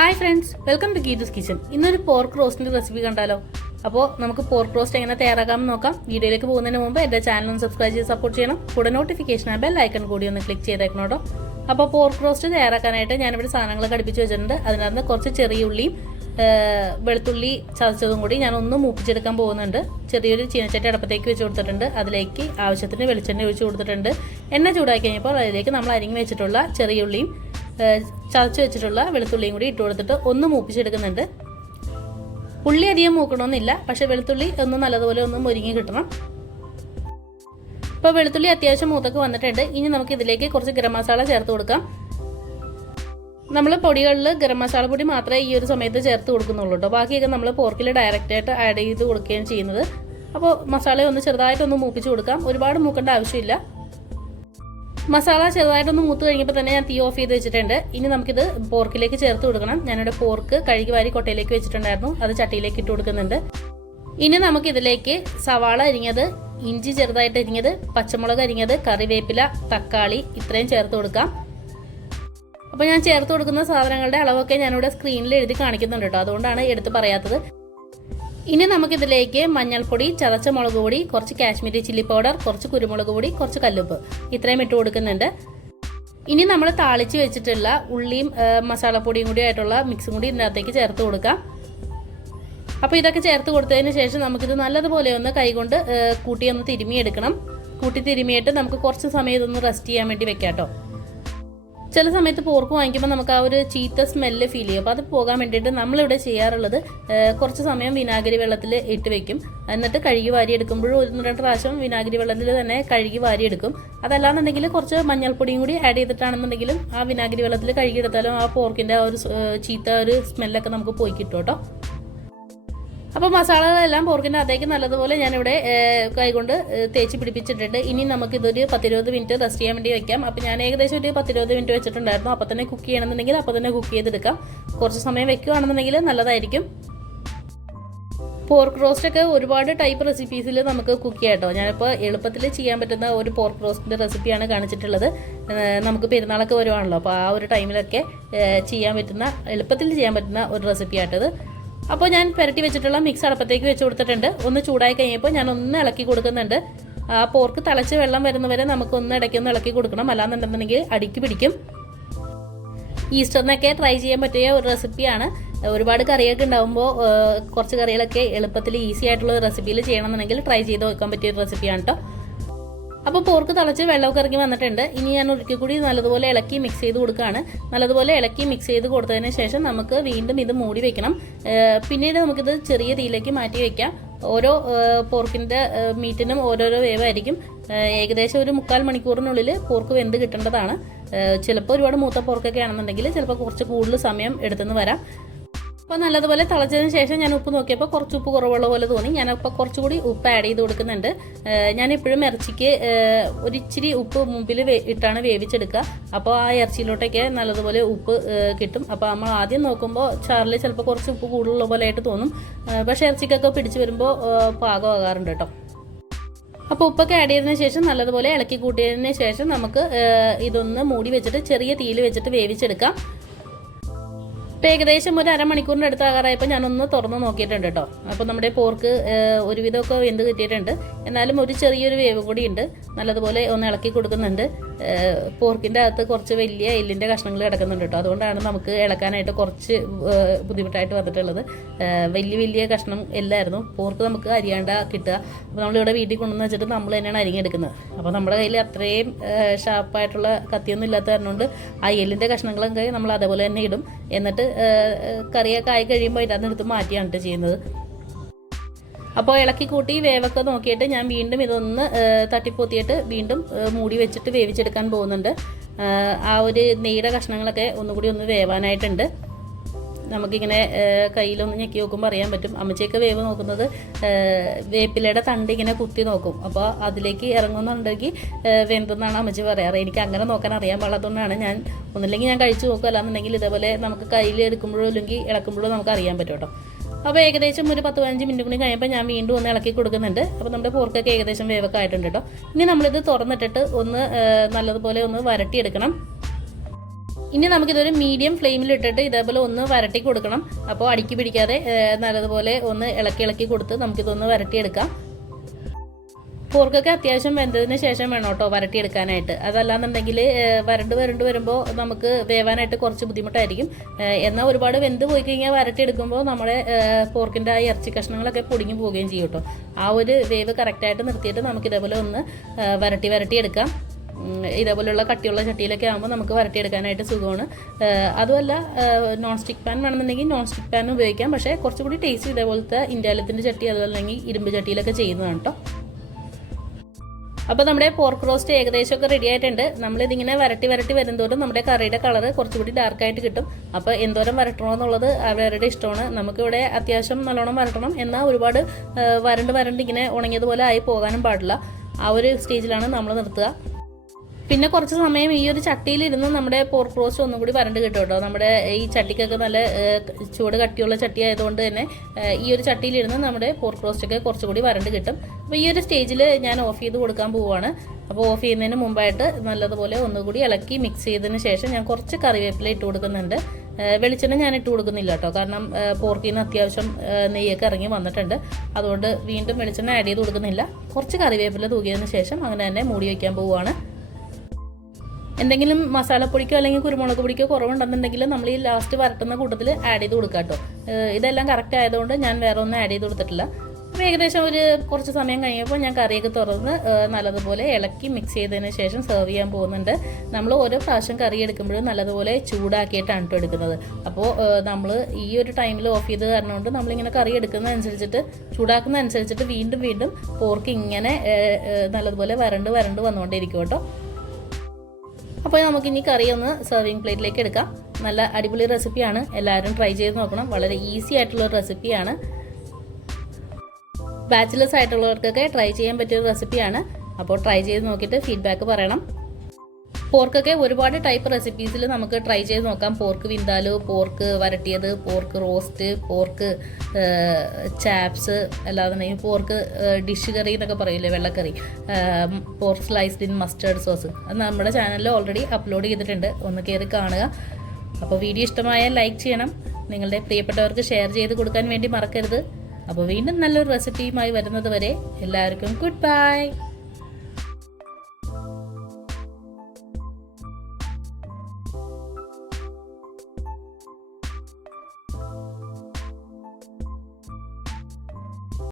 Hi friends welcome to Geetha's kitchen ഇന്നൊരു pork റോസ്റ്റിന്റെ recipe കണ്ടാലോ? അപ്പോൾ നമുക്ക് പോർക്ക് റോസ്റ്റ് എങ്ങനെ തയ്യാറാക്കാമെന്ന് നോക്കാം. വീഡിയോയിലേക്ക് പോകുന്നതിന് മുമ്പ് എന്റെ ചാനൽ ഒന്ന് സബ്സ്ക്രൈബ് ചെയ്ത് സപ്പോർട്ട് ചെയ്യണം. കൂടെ നോട്ടിഫിക്കേഷൻ ആ ബെൽ ഐക്കൺ കൂടി ഒന്ന് ക്ലിക്ക് ചെയ്തേക്കണം കേട്ടോ. അപ്പോൾ പോർക്ക് റോസ്റ്റ് തയ്യാറാക്കാനായിട്ട് ഞാനിവിടെ സാധനങ്ങൾ ഘടിപ്പിച്ച് വെച്ചിട്ടുണ്ട്. അതിനകത്ത് കുറച്ച് ചെറിയ ഉള്ളിയും വെളുത്തുള്ളി ചതച്ചതും കൂടി ഞാൻ ഒന്ന് മൂപ്പിച്ചെടുക്കാൻ പോകുന്നുണ്ട്. ചെറിയൊരു ചീനച്ചട്ടി അടുപ്പത്തേക്ക് വെച്ച് കൊടുത്തിട്ടുണ്ട്. അതിലേക്ക് ആവശ്യത്തിന് വെളിച്ചെണ്ണ ഒഴിച്ച് കൊടുത്തിട്ടുണ്ട്. എണ്ണ ചൂടാക്കി കഴിഞ്ഞപ്പോൾ അതിലേക്ക് നമ്മൾ അരിഞ്ഞ് വെച്ചിട്ടുള്ള ചെറിയ ഉള്ളിയും ചതച്ച് വെച്ചിട്ടുള്ള വെളുത്തുള്ളിയും കൂടി ഇട്ട് കൊടുത്തിട്ട് ഒന്ന് മൂപ്പിച്ചെടുക്കുന്നുണ്ട്. ഉള്ളി അധികം മൂക്കണമെന്നില്ല പക്ഷെ വെളുത്തുള്ളി ഒന്ന് നല്ലതുപോലെ ഒന്ന് മുരിങ്ങി കിട്ടണം. ഇപ്പോൾ വെളുത്തുള്ളി അത്യാവശ്യം മൂത്തൊക്കെ വന്നിട്ടുണ്ട്. ഇനി നമുക്ക് ഇതിലേക്ക് കുറച്ച് ഗരം മസാല ചേർത്ത് കൊടുക്കാം. നമ്മൾ പൊടികളിൽ ഗരം മസാല പൊടി മാത്രമേ ഈ ഒരു സമയത്ത് ചേർത്ത് കൊടുക്കുന്നുള്ളൂ കേട്ടോ ബാക്കിയൊക്കെ നമ്മൾ പോർക്കിൽ ഡയറക്റ്റ് ആയിട്ട് ആഡ് ചെയ്ത് കൊടുക്കുകയാണ് ചെയ്യുന്നത്. അപ്പോൾ മസാല ഒന്ന് ചെറുതായിട്ടൊന്ന് മൂപ്പിച്ച് കൊടുക്കാം. ഒരുപാട് മൂക്കേണ്ട ആവശ്യമില്ല. മസാല ചെറുതായിട്ടൊന്ന് മൂത്ത് കഴിഞ്ഞപ്പോൾ തന്നെ ഞാൻ തീ ഓഫ് ചെയ്ത് വെച്ചിട്ടുണ്ട്. ഇനി നമുക്കിത് പോർക്കിലേക്ക് ചേർത്ത് കൊടുക്കണം. ഞാനിവിടെ പോർക്ക് കഴുകി വാരി കൊട്ടയിലേക്ക് വെച്ചിട്ടുണ്ടായിരുന്നു. അത് ചട്ടിയിലേക്ക് ഇട്ട് കൊടുക്കുന്നുണ്ട്. ഇനി നമുക്കിതിലേക്ക് സവാള അരിഞ്ഞത് ഇഞ്ചി ചെറുതായിട്ട് അരിഞ്ഞത് പച്ചമുളക് അരിഞ്ഞത് കറിവേപ്പില തക്കാളി ഇത്രയും ചേർത്ത് കൊടുക്കാം. അപ്പോൾ ഞാൻ ചേർത്ത് കൊടുക്കുന്ന സാധനങ്ങളുടെ അളവൊക്കെ ഞാനിവിടെ സ്ക്രീനിൽ എഴുതി കാണിക്കുന്നുണ്ട് കേട്ടോ. അതുകൊണ്ടാണ് എടുത്ത് പറയാത്തത്. ഇനി നമുക്കിതിലേക്ക് മഞ്ഞൾപ്പൊടി ചതച്ച മുളക് പൊടി കുറച്ച് കാശ്മീരി ചില്ലി പൗഡർ കുറച്ച് കുരുമുളക് പൊടി കുറച്ച് കല്ലുപ്പ്. ഇത്രയും ഇട്ട് കൊടുക്കുന്നുണ്ട്. ഇനി നമ്മൾ താളിച്ച് വെച്ചിട്ടുള്ള ഉള്ളിയും മസാലപ്പൊടിയും കൂടി ആയിട്ടുള്ള മിക്സും കൂടി ഇതിനകത്തേക്ക് ചേർത്ത് കൊടുക്കാം. അപ്പോൾ ഇതൊക്കെ ചേർത്ത് കൊടുത്തതിന് ശേഷം നമുക്കിത് നല്ലതുപോലെ ഒന്ന് കൈകൊണ്ട് കൂട്ടി ഒന്ന് തിരുമിയെടുക്കണം. കൂട്ടി തിരുമിയിട്ട് നമുക്ക് കുറച്ച് സമയം ഇതൊന്ന് റെസ്റ്റ് ചെയ്യാൻ വേണ്ടി വെക്കാം കേട്ടോ ചില സമയത്ത് പോർക്ക് വാങ്ങിക്കുമ്പോൾ നമുക്ക് ആ ഒരു ചീത്ത സ്മെല്ല് ഫീൽ ചെയ്യും. അപ്പോൾ അത് പോകാൻ വേണ്ടിയിട്ട് നമ്മളിവിടെ ചെയ്യാറുള്ളത് കുറച്ച് സമയം വിനാഗിരി വെള്ളത്തിൽ ഇട്ട് വെക്കും. എന്നിട്ട് കഴുകി വാരി എടുക്കുമ്പോഴും ഒന്ന് രണ്ട് പ്രാവശ്യം വിനാഗിരി വെള്ളത്തിൽ തന്നെ കഴുകി വാരി എടുക്കും. അതല്ലാന്നുണ്ടെങ്കിൽ കുറച്ച് മഞ്ഞൾപ്പൊടിയും കൂടി ആഡ് ചെയ്തിട്ടാണെന്നുണ്ടെങ്കിലും ആ വിനാഗിരി വെള്ളത്തിൽ കഴുകിയെടുത്താലും ആ പോർക്കിന്റെ ആ ഒരു ചീത്ത ഒരു സ്മെല്ലൊക്കെ നമുക്ക് പോയി കിട്ടും കേട്ടോ. അപ്പോൾ മസാലകളെല്ലാം പോർക്കിന്റെ അതേക്ക് നല്ലതുപോലെ ഞാനിവിടെ കൈകൊണ്ട് തേച്ച് പിടിപ്പിച്ചിട്ടുണ്ട്. ഇനി നമുക്ക് നമുക്കിതൊരു പത്തിരുപത് മിനിറ്റ് റെസ്റ്റ് ചെയ്യാൻ വേണ്ടി വെക്കാം. അപ്പോൾ ഞാൻ ഏകദേശം ഒരു പത്തിരുപത് മിനിറ്റ് വെച്ചിട്ടുണ്ടായിരുന്നു. അപ്പോൾ തന്നെ കുക്ക് ചെയ്യണമെന്നുണ്ടെങ്കിൽ അപ്പോൾ തന്നെ കുക്ക് ചെയ്തെടുക്കാം. കുറച്ച് സമയം വെക്കുകയാണെന്നുണ്ടെങ്കിൽ നല്ലതായിരിക്കും. പോർക്ക് റോസ്റ്റ് ഒക്കെ ഒരുപാട് ടൈപ്പ് റെസിപ്പീസിൽ നമുക്ക് കുക്ക് ചെയ്യാം കേട്ടോ. ഞാനിപ്പോൾ എളുപ്പത്തിൽ ചെയ്യാൻ പറ്റുന്ന ഒരു പോർക്ക് റോസ്റ്റിന്റെ റെസിപ്പിയാണ് കാണിച്ചിട്ടുള്ളത്. നമുക്ക് പെരുന്നാളൊക്കെ വരുവാണല്ലോ. അപ്പോൾ ആ ഒരു ടൈമിലൊക്കെ ചെയ്യാൻ പറ്റുന്ന എളുപ്പത്തിൽ ചെയ്യാൻ പറ്റുന്ന ഒരു റെസിപ്പിയാട്ടത് അപ്പോൾ ഞാൻ പുരട്ടി വെച്ചിട്ടുള്ള മിക്സ് അടപ്പത്തേക്ക് വെച്ച് കൊടുത്തിട്ടുണ്ട്. ഒന്ന് ചൂടായി കഴിഞ്ഞപ്പോൾ ഞാൻ ഒന്ന് ഇളക്കി കൊടുക്കുന്നുണ്ട്. ആ പോർക്ക് തിളച്ച് വെള്ളം വരുന്നവരെ നമുക്കൊന്ന് ഇടയ്ക്കൊന്ന് ഇളക്കി കൊടുക്കണം. അല്ലാന്നുണ്ടെന്നുണ്ടെങ്കിൽ അടിക്ക് പിടിക്കും. ഈസ്റ്ററിനൊക്കെ ട്രൈ ചെയ്യാൻ പറ്റിയ ഒരു റെസിപ്പിയാണ് ഒരുപാട് കറിയൊക്കെ ഉണ്ടാകുമ്പോൾ കുറച്ച് കറികളൊക്കെ എളുപ്പത്തിൽ ഈസി ആയിട്ടുള്ള റെസിപ്പിയിൽ ചെയ്യണമെന്നുണ്ടെങ്കിൽ ട്രൈ ചെയ്ത് വെക്കാൻ പറ്റിയ ഒരു റെസിപ്പിയാണ് കേട്ടോ അപ്പോൾ പോർക്ക് തിളച്ച് വെള്ളമൊക്കെ ഇറങ്ങി വന്നിട്ടുണ്ട്. ഇനി ഞാൻ ഒരിക്കൽ കൂടി നല്ലതുപോലെ ഇളക്കി മിക്സ് ചെയ്ത് കൊടുക്കുകയാണ് നല്ലതുപോലെ ഇളക്കി മിക്സ് ചെയ്ത് കൊടുത്തതിന് ശേഷം നമുക്ക് വീണ്ടും ഇത് മൂടി വെക്കണം. പിന്നീട് നമുക്കിത് ചെറിയ തീയിലേക്ക് മാറ്റി വെക്കാം. ഓരോ പോർക്കിന്റെ മീറ്റിനും ഓരോരോ വേവായിരിക്കും. ഏകദേശം ഒരു മുക്കാൽ മണിക്കൂറിനുള്ളിൽ പോർക്ക് വെന്ത് കിട്ടേണ്ടതാണ്. ചിലപ്പോൾ ഒരുപാട് മൂത്ത പോർക്കൊക്കെ ആണെന്നുണ്ടെങ്കിൽ ചിലപ്പോൾ കുറച്ച് കൂടുതൽ സമയം എടുത്തെന്ന് വരാം. അപ്പോൾ നല്ലതുപോലെ തിളച്ചതിന് ശേഷം ഞാൻ ഉപ്പ് നോക്കിയപ്പോൾ കുറച്ച് ഉപ്പ് കുറവുള്ള പോലെ തോന്നി. ഞാനപ്പോൾ കുറച്ചുകൂടി ഉപ്പ് ആഡ് ചെയ്ത് കൊടുക്കുന്നുണ്ട്. ഞാൻ എപ്പോഴും ഇറച്ചിക്ക് ഒരിച്ചിരി ഉപ്പ് മുമ്പിൽ ഇട്ടാണ് വേവിച്ചെടുക്കുക. അപ്പോൾ ആ ഇറച്ചിയിലോട്ടൊക്കെ നല്ലതുപോലെ ഉപ്പ് കിട്ടും. അപ്പോൾ നമ്മൾ ആദ്യം നോക്കുമ്പോൾ ചാറിൽ ചിലപ്പോൾ കുറച്ച് ഉപ്പ് കൂടുതലുള്ള പോലെ ആയിട്ട് തോന്നും പക്ഷേ ഇറച്ചിക്കൊക്കെ പിടിച്ച് വരുമ്പോൾ പാകമാകാറുണ്ട് കേട്ടോ അപ്പോൾ ഉപ്പൊക്കെ ആഡ് ചെയ്തതിന് ശേഷം നല്ലതുപോലെ ഇളക്കി കൂട്ടിയതിന് ശേഷം നമുക്ക് ഇതൊന്ന് മൂടി വെച്ചിട്ട് ചെറിയ തീയിൽ വെച്ചിട്ട് വേവിച്ചെടുക്കാം. ഏകദേശം ഒരു അരമണിക്കൂറിന്റെ അടുത്ത് ആകാറായപ്പോൾ ഞാനൊന്ന് തുറന്ന് നോക്കിയിട്ടുണ്ട് കേട്ടോ. അപ്പോൾ നമ്മുടെ പോർക്ക് ഒരുവിധമൊക്കെ വെന്ത് കിട്ടിയിട്ടുണ്ട്. എന്നാലും ഒരു ചെറിയൊരു വേവ് കൂടി ഉണ്ട്. നല്ലതുപോലെ ഒന്ന് ഇളക്കി കൊടുക്കുന്നുണ്ട്. പോർക്കിന്റെ അകത്ത് കുറച്ച് വലിയ എല്ലിന്റെ കഷ്ണങ്ങൾ കിടക്കുന്നുണ്ട് കേട്ടോ. അതുകൊണ്ടാണ് നമുക്ക് ഇളക്കാനായിട്ട് കുറച്ച് ബുദ്ധിമുട്ടായിട്ട് വന്നിട്ടുള്ളത്. വലിയ വലിയ കഷ്ണം എല്ലായിരുന്നു. പോർക്ക് നമുക്ക് അരിയാണ്ട കിട്ടുക. അപ്പോൾ നമ്മളിവിടെ വീട്ടിൽ കൊണ്ടുവന്ന് വെച്ചിട്ട് നമ്മൾ തന്നെയാണ് അരിഞ്ഞെടുക്കുന്നത്. അപ്പോൾ നമ്മുടെ കയ്യിൽ അത്രയും ഷാർപ്പായിട്ടുള്ള കത്തിയൊന്നും ഇല്ലാത്ത കാരണമുണ്ട് ആ എല്ലിന്റെ കഷ്ണങ്ങളൊക്കെ നമ്മൾ അതേപോലെ തന്നെ ഇടും. എന്നിട്ട് കറിയൊക്കെ ആയി കഴിയുമ്പോൾ ഇതിനകത്ത് എടുത്ത് മാറ്റിയാണ് ചെയ്യുന്നത്. അപ്പോൾ ഇളക്കി കൂട്ടി വേവൊക്കെ നോക്കിയിട്ട് ഞാൻ വീണ്ടും ഇതൊന്ന് തട്ടിപ്പൊത്തിയിട്ട് വീണ്ടും മൂടി വെച്ചിട്ട് വേവിച്ചെടുക്കാൻ പോകുന്നുണ്ട്. ആ ഒരു നെയ്യുടെ കഷ്ണങ്ങളൊക്കെ ഒന്നുകൂടി ഒന്ന് വേവാനായിട്ടുണ്ട്. നമുക്കിങ്ങനെ കയ്യിലൊന്ന് ഞെക്കി നോക്കുമ്പോൾ അറിയാൻ പറ്റും. അമ്മച്ചിയൊക്കെ വേവ് നോക്കുന്നത് വേപ്പിലയുടെ തണ്ട് ഇങ്ങനെ കുത്തി നോക്കും. അപ്പോൾ അതിലേക്ക് ഇറങ്ങുന്നുണ്ടെങ്കിൽ വെന്തെന്നാണ് അമ്മച്ചി പറയാറ്. എനിക്ക് അങ്ങനെ നോക്കാൻ അറിയാൻ പാടാത്തതുകൊണ്ടാണ് ഞാൻ ഒന്നില്ലെങ്കിൽ ഞാൻ കഴിച്ചു നോക്കുക അല്ലാന്നുണ്ടെങ്കിൽ ഇതേപോലെ നമുക്ക് കയ്യിൽ എടുക്കുമ്പോഴോ അല്ലെങ്കിൽ ഇളക്കുമ്പോഴോ നമുക്ക് അറിയാൻ പറ്റും കേട്ടോ. അപ്പോൾ ഏകദേശം ഒരു പത്ത് പതിനഞ്ച് മിനിറ്റ് കൂടി കഴിയുമ്പോൾ ഞാൻ വീണ്ടും ഒന്ന് ഇളക്കി കൊടുക്കുന്നുണ്ട്. അപ്പോൾ നമ്മുടെ പോർക്കൊക്കെ ഏകദേശം വേവൊക്കെ ആയിട്ടുണ്ട് കേട്ടോ ഇനി നമ്മളിത് തുറന്നിട്ടിട്ട് ഒന്ന് നല്ലതുപോലെ ഒന്ന് വരട്ടിയെടുക്കണം. ഇനി നമുക്കിതൊരു മീഡിയം ഫ്ലെയിമിൽ ഇട്ടിട്ട് ഇതേപോലെ ഒന്ന് വരട്ടി കൊടുക്കണം. അപ്പോൾ അടുക്കി പിടിക്കാതെ നല്ലതുപോലെ ഒന്ന് ഇളക്കി ഇളക്കി കൊടുത്ത് നമുക്കിതൊന്ന് വരട്ടിയെടുക്കാം. പോർക്കൊക്കെ അത്യാവശ്യം വെന്തതിന് ശേഷം വേണം കേട്ടോ വരട്ടിയെടുക്കാനായിട്ട്. അതല്ലാന്നുണ്ടെങ്കിൽ വരണ്ട് വരണ്ട് വരുമ്പോൾ നമുക്ക് വേവാനായിട്ട് കുറച്ച് ബുദ്ധിമുട്ടായിരിക്കും. എന്നാൽ ഒരുപാട് വെന്ത് പോയി കഴിഞ്ഞാൽ വരട്ടിയെടുക്കുമ്പോൾ നമ്മുടെ പോർക്കിന്റെ ആ ഇറച്ചി കഷ്ണങ്ങളൊക്കെ പൊടിഞ്ഞു പോവുകയും ചെയ്യും കേട്ടോ. ആ ഒരു വേവ് കറക്റ്റായിട്ട് നിർത്തിയിട്ട് നമുക്ക് ഇതേപോലെ ഒന്ന് വരട്ടി വരട്ടി എടുക്കാം ഇതേപോലെയുള്ള കട്ടിയുള്ള ചട്ടിയിലൊക്കെ ആകുമ്പോൾ നമുക്ക് വരട്ടിയെടുക്കാനായിട്ട് സുഖമാണ്. അതുമല്ല നോൺ സ്റ്റിക്ക് പാൻ വേണമെന്നുണ്ടെങ്കിൽ നോൺ സ്റ്റിക്ക് പാൻ ഉപയോഗിക്കാം. പക്ഷേ കുറച്ചുകൂടി ടേസ്റ്റ് ഇതേപോലത്തെ ഇന്ത്യാലത്തിന്റെ ചട്ടി അതുമല്ലെങ്കിൽ ഇരുമ്പ് ചട്ടിയിലൊക്കെ ചെയ്യുന്നതാണ് കേട്ടോ. അപ്പോൾ നമ്മുടെ പോർക്ക് റോസ്റ്റ് ഏകദേശമൊക്കെ റെഡി ആയിട്ടുണ്ട്. നമ്മളിതിങ്ങനെ വരട്ടി വരട്ടി വരുന്നതോടും നമ്മുടെ കറിയുടെ കളർ കുറച്ചുകൂടി ഡാർക്കായിട്ട് കിട്ടും. അപ്പോൾ എന്തോരം വരട്ടണോ എന്നുള്ളത് അവരവരുടെ ഇഷ്ടമാണ്. നമുക്കിവിടെ അത്യാവശ്യം നല്ലോണം വരട്ടണം. എന്നാൽ ഒരുപാട് വരണ്ട് വരണ്ട് ഇങ്ങനെ ഉണങ്ങിയതുപോലെ ആയി പോകാനും പാടില്ല. ആ ഒരു സ്റ്റേജിലാണ് നമ്മൾ നിർത്തുക. പിന്നെ കുറച്ച് സമയം ഈ ഒരു ചട്ടിയിലിരുന്ന് നമ്മുടെ പോർക്ക് റോസ്റ്റ് ഒന്നും കൂടി വരണ്ട് കിട്ടും കേട്ടോ. നമ്മുടെ ഈ ചട്ടിക്കൊക്കെ നല്ല ചൂട് കട്ടിയുള്ള ചട്ടി ആയതുകൊണ്ട് തന്നെ ഈ ഒരു ചട്ടിയിലിരുന്ന് നമ്മുടെ പോർക്ക് റോസ്റ്റൊക്കെ കുറച്ചുകൂടി വരണ്ട് കിട്ടും. അപ്പോൾ ഈ ഒരു സ്റ്റേജിൽ ഞാൻ ഓഫ് ചെയ്ത് കൊടുക്കാൻ പോവുകയാണ് അപ്പോൾ ഓഫ് ചെയ്യുന്നതിന് മുമ്പായിട്ട് നല്ലതുപോലെ ഒന്നുകൂടി ഇളക്കി മിക്സ് ചെയ്തതിന് ശേഷം ഞാൻ കുറച്ച് കറിവേപ്പില ഇട്ട് കൊടുക്കുന്നുണ്ട്. വെളിച്ചെണ്ണ ഞാൻ ഇട്ട് കൊടുക്കുന്നില്ല കേട്ടോ. കാരണം പോർക്കിന് അത്യാവശ്യം നെയ്യൊക്കെ ഇറങ്ങി വന്നിട്ടുണ്ട്. അതുകൊണ്ട് വീണ്ടും വെളിച്ചെണ്ണ ആഡ് ചെയ്ത് കൊടുക്കുന്നില്ല. കുറച്ച് കറിവേപ്പില തൂകിയതിന് ശേഷം അങ്ങനെ തന്നെ മൂടി വയ്ക്കാൻ പോവുകയാണ് എന്തെങ്കിലും മസാലപ്പൊടിക്കോ അല്ലെങ്കിൽ കുരുമുളക് പൊടിക്കോ കുറവുണ്ടെന്നുണ്ടെങ്കിൽ നമ്മൾ ഈ ലാസ്റ്റ് വരട്ടുന്ന കൂട്ടത്തിൽ ആഡ് ചെയ്ത് കൊടുക്കാം കേട്ടോ. ഇതെല്ലാം കറക്റ്റ് ആയതുകൊണ്ട് ഞാൻ വേറെ ഒന്നും ആഡ് ചെയ്ത് കൊടുത്തിട്ടില്ല. അപ്പോൾ ഏകദേശം ഒരു കുറച്ച് സമയം കഴിഞ്ഞപ്പോൾ ഞാൻ കറിയൊക്കെ തുറന്ന് നല്ലതുപോലെ ഇളക്കി മിക്സ് ചെയ്തതിന് ശേഷം സെർവ് ചെയ്യാൻ പോകുന്നുണ്ട്. നമ്മൾ ഓരോ പ്രാവശ്യം കറി എടുക്കുമ്പോഴും നല്ലതുപോലെ ചൂടാക്കിയിട്ടാണ് കേട്ടോ എടുക്കുന്നത്. അപ്പോൾ നമ്മൾ ഈ ഒരു ടൈമിൽ ഓഫ് ചെയ്ത് കാരണം കൊണ്ട് നമ്മളിങ്ങനെ കറി എടുക്കുന്നതനുസരിച്ചിട്ട് ചൂടാക്കുന്ന അനുസരിച്ചിട്ട് വീണ്ടും വീണ്ടും പോർക്ക് ഇങ്ങനെ നല്ലതുപോലെ വരണ്ട് വരണ്ട് വന്നുകൊണ്ടേയിരിക്കും കേട്ടോ. അപ്പോൾ നമുക്ക് ഇനി കറി ഒന്ന് സെർവിങ് പ്ലേറ്റിലേക്ക് എടുക്കാം. നല്ല അടിപൊളി റെസിപ്പിയാണ് എല്ലാവരും ട്രൈ ചെയ്ത് നോക്കണം. വളരെ ഈസി ആയിട്ടുള്ള റെസിപ്പിയാണ് ബാച്ചിലേഴ്സ് ആയിട്ടുള്ളവർക്കൊക്കെ ട്രൈ ചെയ്യാൻ പറ്റിയ റെസിപ്പിയാണ് അപ്പോൾ ട്രൈ ചെയ്ത് നോക്കിയിട്ട് ഫീഡ്ബാക്ക് പറയണം. പോർക്കൊക്കെ ഒരുപാട് ടൈപ്പ് റെസിപ്പീസിൽ നമുക്ക് ട്രൈ ചെയ്ത് നോക്കാം. പോർക്ക് വിന്താലു പോർക്ക് വരട്ടിയത് പോർക്ക് റോസ്റ്റ് പോർക്ക് ചാപ്സ് അല്ലാതെ പോർക്ക് ഡിഷ് കറി എന്നൊക്കെ പറയില്ലേ വെള്ളക്കറി. Pork sliced in mustard sauce അത് നമ്മുടെ ചാനലിൽ ഓൾറെഡി അപ്ലോഡ് ചെയ്തിട്ടുണ്ട്. ഒന്ന് കയറി കാണുക. അപ്പോൾ വീഡിയോ ഇഷ്ടമായാൽ ലൈക്ക് ചെയ്യണം. നിങ്ങളുടെ പ്രിയപ്പെട്ടവർക്ക് ഷെയർ ചെയ്ത് കൊടുക്കാൻ വേണ്ടി മറക്കരുത്. അപ്പോൾ വീണ്ടും നല്ലൊരു റെസിപ്പിയുമായി വരുന്നത് വരെ എല്ലാവർക്കും ഗുഡ് ബൈ